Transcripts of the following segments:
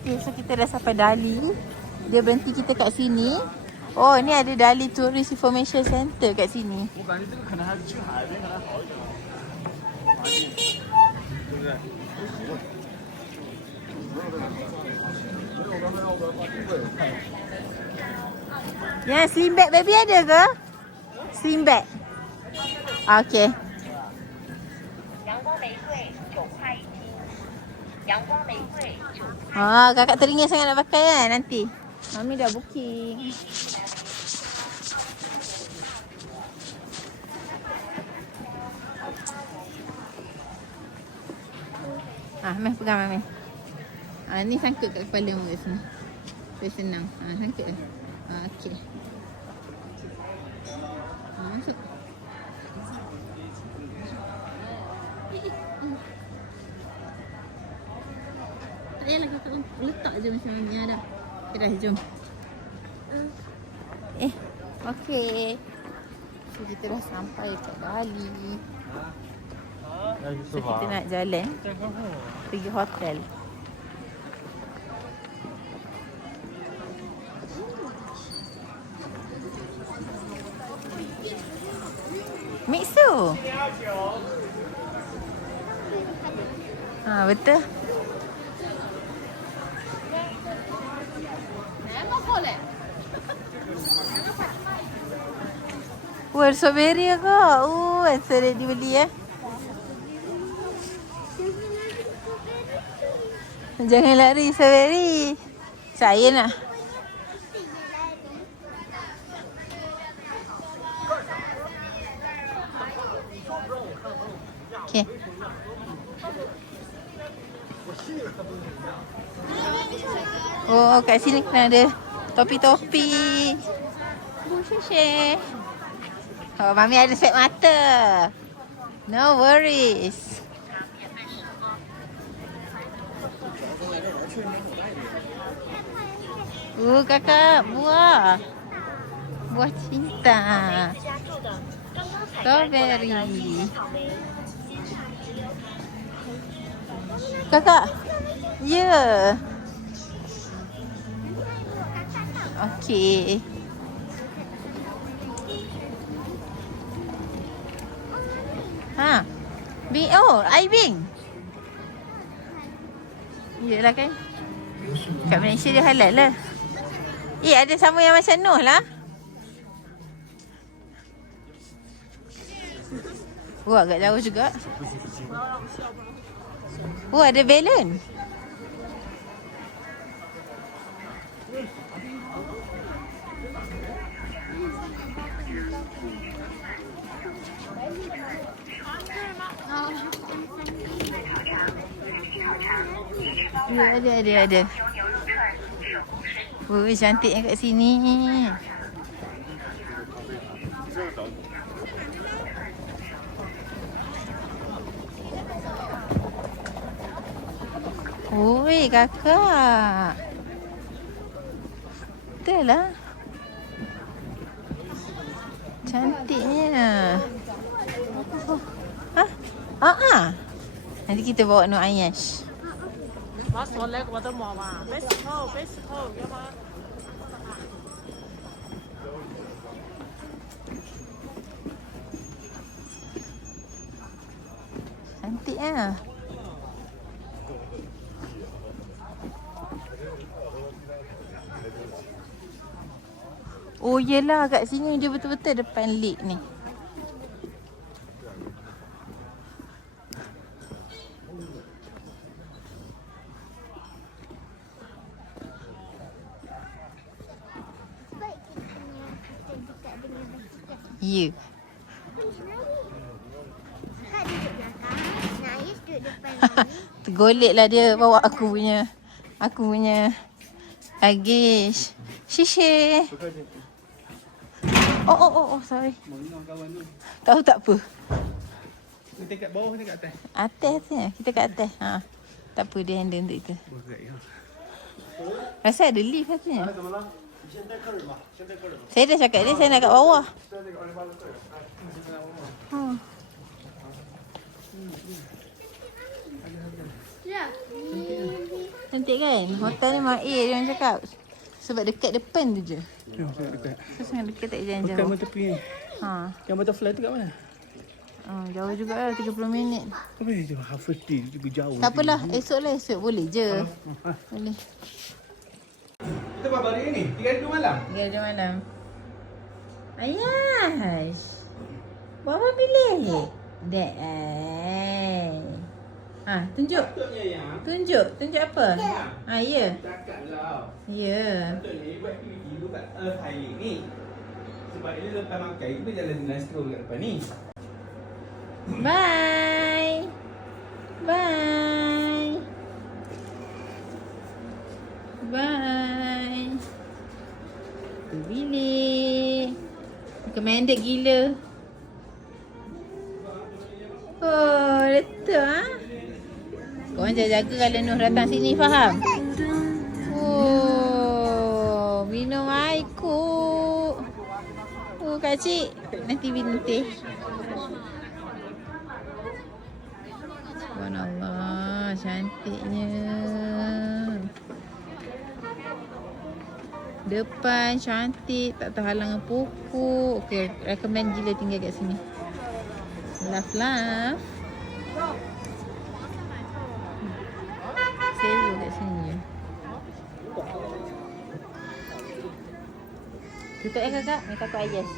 Okay, so kita dah sampai Dali. Dia berhenti kita kat sini. Oh, ni ada Dali Tourist Information Center kat sini. Ya, sling bag baby ada ke? Sling bag. Okay. Kakak teringin sangat nak pakai kan nanti. Mami dah booking. Mami pegang Mami. Ni sangkut kat kepala mu kat sini. Dia senang. Sangkut dah. Okey. Masuk. Tak payahlah kakak letak je macam ni ada. Okay dah, jom. Okey. So kita dah sampai kat Bali. So kita nak jalan pergi hotel. Mixu. Betul. Wah, strawberry ke? Sedap dibeli ya. Jangan lari strawberry. Saya nak. Okay. Kat sini kena ada topi-topi. Mami ada set mata. No worries. Kakak, buah. Buah cinta. Strawberry. Kakak. Ya. Okey. Bing. Yelah kan. Kat Malaysia dia halal lah. Ada sama yang macam Noh lah. Agak jauh juga. Ada balon. Ada. Cantiknya kat sini. Kakak. Betul lah. Cantiknya. Nanti kita bawa Nur Ayash. Cantik lah. Yelah, kat sini dia betul-betul depan lake ni. Ya. Tergolek lah dia bawa aku punya luggage. Shishe. Sorry. Tahu tak apa. Kita kat bawah ni kat atas? Atas ni. Kita kat atas. Tak apa, dia handle untuk itu. Rasa ada lift katanya. Saya dah cakap dia, saya nak kat bawah. Ya. Cantik kan? Hotel ni memang A dia orang cakap. Sebab dekat depan tu je. Ya, sangat dekat. So sangat dekat tak jalan Hotel jauh. mana tepi ni? Ha. Yang butterfly tu kat mana? Jauh juga lah 30 minit. Apa ni? Half a day juga jauh. Tak apalah, esok lah esok boleh je. Boleh. Kita berapa hari ni? 3 malam? 3 jam malam. Ayash. Bapa pilih. Dek. Tunjuk. Patutnya yang Tunjuk apa? Ya. cakap lah. Ya. Patutnya you buat aktiviti dulu kat Earth Highway ni. Sebab dia lepas makan, kita jalan-jalan stroll kat depan ni. Bye. Bye. Bye. Tu bilik. Recommended gila. Oh, letak ah. Korang jaga-jaga kalau Noh datang sini, faham? Oh, minum air kok. Oh, kacik. Nanti minum teh. Subhanallah, cantiknya. Depan cantik, tak terhalang dengan pokok. Okay, recommend gila tinggal kat sini. Love. Sewa kat sini je. Tutup kakak, mereka takut ayas.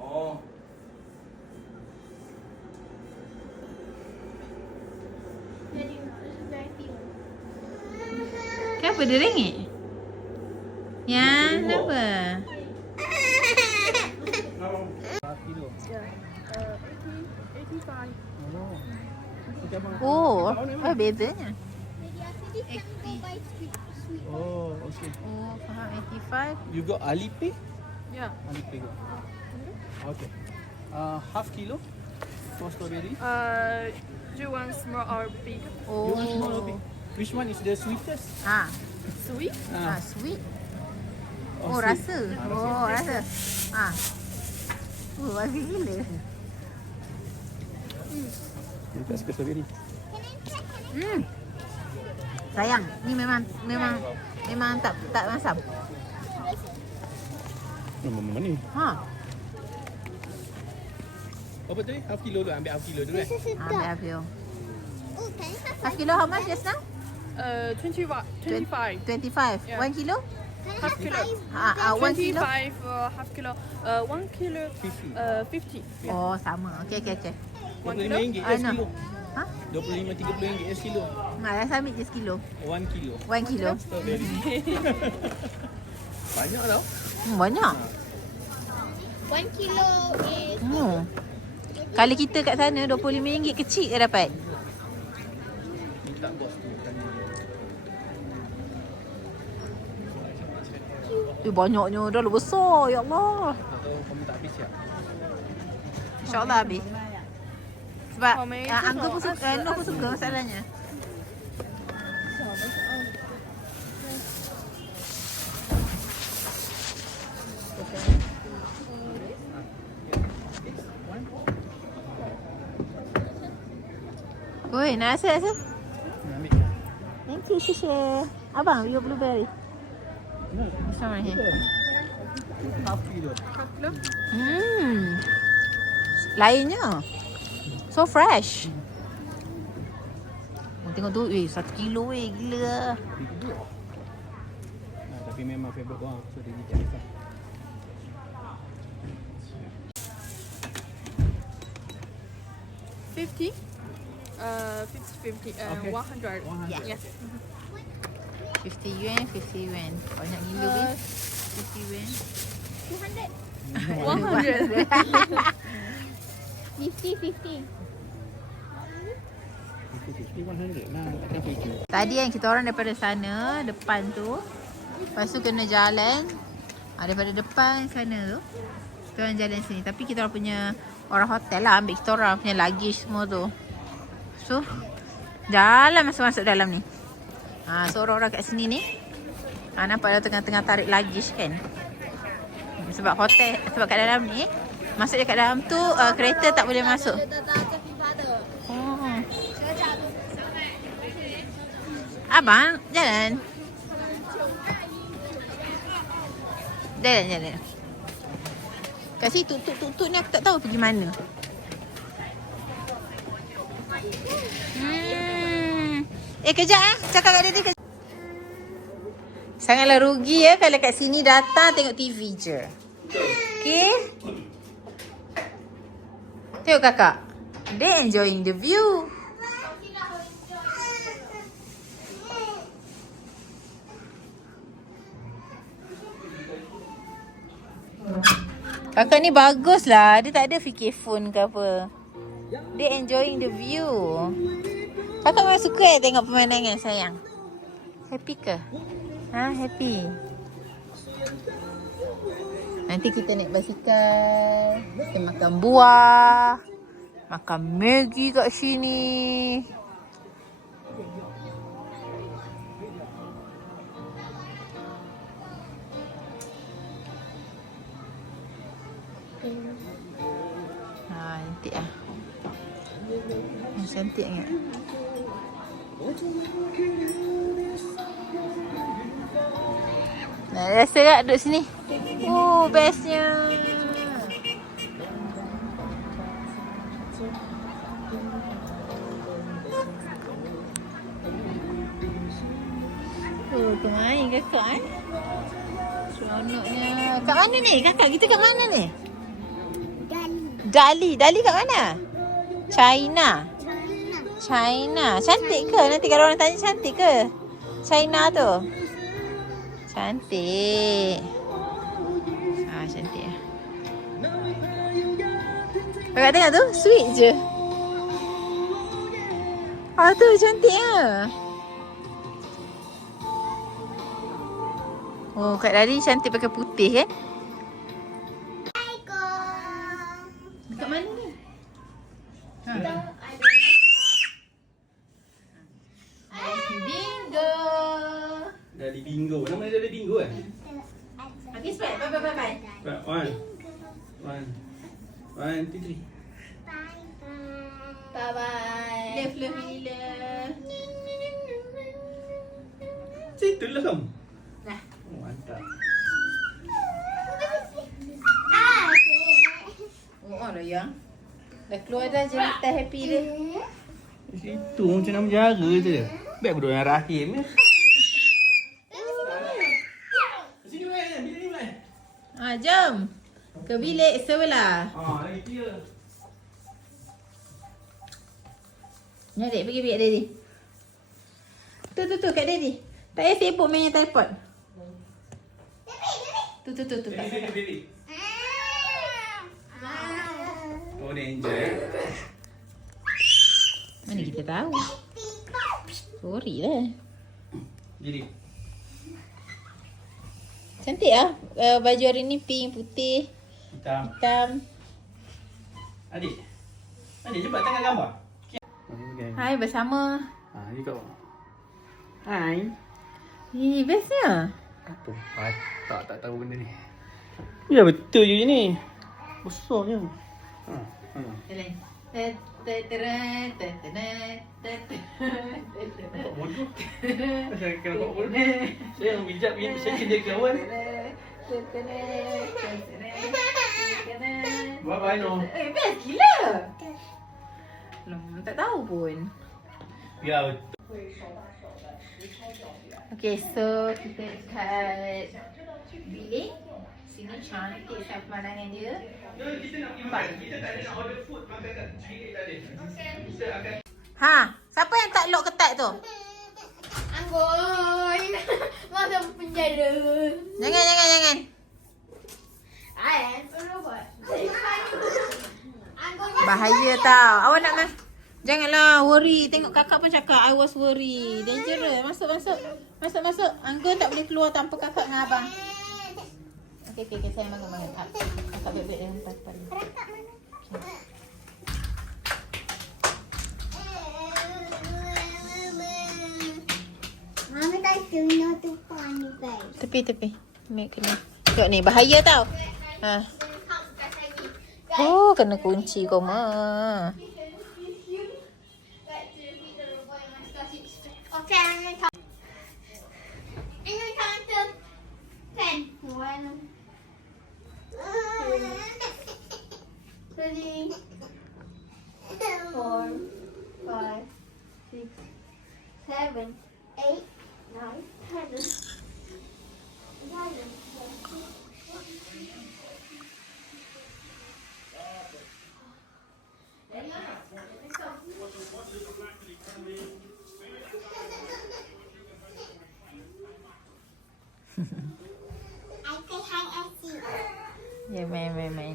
Oh. Kenapa dia rengit? Ya, kenapa? Kilo. Oh, apa bezanya? Oh, okay. Oh, faham 85. You got Alipay? Yeah. Alipay got. Okay. Half kilo for strawberry. Do you want small or big? You want small or big? Which one is the sweetest? Sweet? Sweet. Oh, Oh, sweet. rasa. Oh, rasa. Bagus gila. You tak suka strawberry? Sayang, ni memang tak masam. Mana ni? Apa tadi? Half kilo tu, ambil half kilo dulu Ambil half kilo. Half kilo how much just now? 25. 25. Yeah. 1 kilo? Half kilo. 1 kilo? 25 half kilo. 1 kilo. 50. Oh, sama. Okay. RM25 I es know. kilo. Ha? RM25-30 es kilo. Dah ambil je sekilo. 1 kilo. 1 kilo. Strawberry. Banyak tau. Banyak. 1 kilo is Kalau kita kat sana RM25 kecil je dapat. Minta bos tu tanya. Banyaknya dah lah besar. Ya Allah. Atau kamu tak habis siap? InsyaAllah habis. Sebab Oh, mari Angga pun tengok. suka, Noh pun suka masalahnya. Oi, nak rasa? Ambil. Thank you, Shisha. Abang, your blueberry. This one right here. Half kilo. Lainnya. So fresh. Tengok tu, 1 kilo gila. Tapi memang favorite orang. So dia jadi kan. $50. 50. Okay. 100. 100. Yeah. 50 yuan, 50 yuan. Banyak gila weh. 50 yuan. 100. 50-50. 100 lah. Takkan 50. Tadi yang kita orang daripada sana, depan tu. Lepas tu kena jalan. Daripada depan sana tu. Kita orang jalan sini. Tapi kita orang punya orang hotel lah ambil kita orang punya luggage semua tu. So, jalan masuk-masuk dalam ni. So orang-orang kat sini ni. Nampak dah tengah-tengah tarik luggage kan. Sebab hotel, sebab kat dalam ni. Masuk je kat dalam tu, kereta tak boleh masuk. Oh. Abang, jalan. Jalan. Kat situ, tuk ni aku tak tahu pergi mana. Kejap cakap kat dia. Sangatlah rugi kalau kat sini datang tengok TV je. Okay? Tengok kakak. They enjoying the view. Kakak ni bagus lah. Dia tak ada fikir phone ke apa. They enjoying the view. Kakak memang suka tengok pemandangan sayang. Happy ke? Happy. Nanti kita naik basikal. Kita makan buah. Makan Maggi kat sini. Cantik lah. Cantik sangat. Rasa tak duduk sini? Bestnya. Kemain kakak seronoknya. Kat mana ni? Kakak kita kat mana ni? Dali kat mana? China. Cantik ke? Nanti kalau orang tanya cantik ke? China tu. Cantik. Cantik lah. Kakak tengok tu, sweet je. Tu cantik lah. Kak Dari cantik pakai putih kan? Dekat mana ni? Bingo. Dari bingo. Nama dia dari bingo kan? Okay, spread. Bye. Right, one, two, three. Bye. Love Mila. Situ lah kamu. Nah. Mantap. Dah yang. Dah keluar dah cerita happy dia. Situ macam nak menjaga je. Biar aku duduk yang rahim ya. Sini main, bilik ni main. Jom. Ke bilik sebelah. Lagi dia. Ni adik pergi bilik Daddy. Tu kat Daddy. Tak payah sibuk main tripod. Tu kat Sini bilik. Oh, dia enjoy. Mana kita tahu. Sorry lah. Jadi. Cantik lah. Baju hari ni pink, putih, hitam. Adik cepat tengah gambar. Hai bersama. Ni kau. Hai. Bestnya. Apa? Tak tahu benda ni. Ya betul je ni. Besarnya. Jalan. Nampak bodoh. Saya kena nampak bodoh. Saya yang bijak saya kerja kawan. Bye no. Best gila. Tak tahu pun. Ya betul. Okay, so kita dekat bilik. Sini cantik tak pemandangan dia. Kita tak ada nak order food makan kat bilik tadi. Kita akan. Siapa yang tak lock ketat tu? Anggun. Masuk penjara. Jangan. Suruh buat. Bahaya tau. Awak nak janganlah worry. Tengok kakak pun cakap I was worry. Dangerous. Masuk. Anggun tak boleh keluar tanpa kakak dengan abang. Okay, saya bangun. Kakak baik-baik dengan tempat ni. Mami tak kena tumpang ni guys. Tepi. Kena. Tengok ni, bahaya tau. Kena kunci kau mah. 10 and count. And you count to 10. 1, 2, 3, 4, 5, 6, 7, 8, 9, 10, 11, 12. I say hi, Essie. Ya, mai.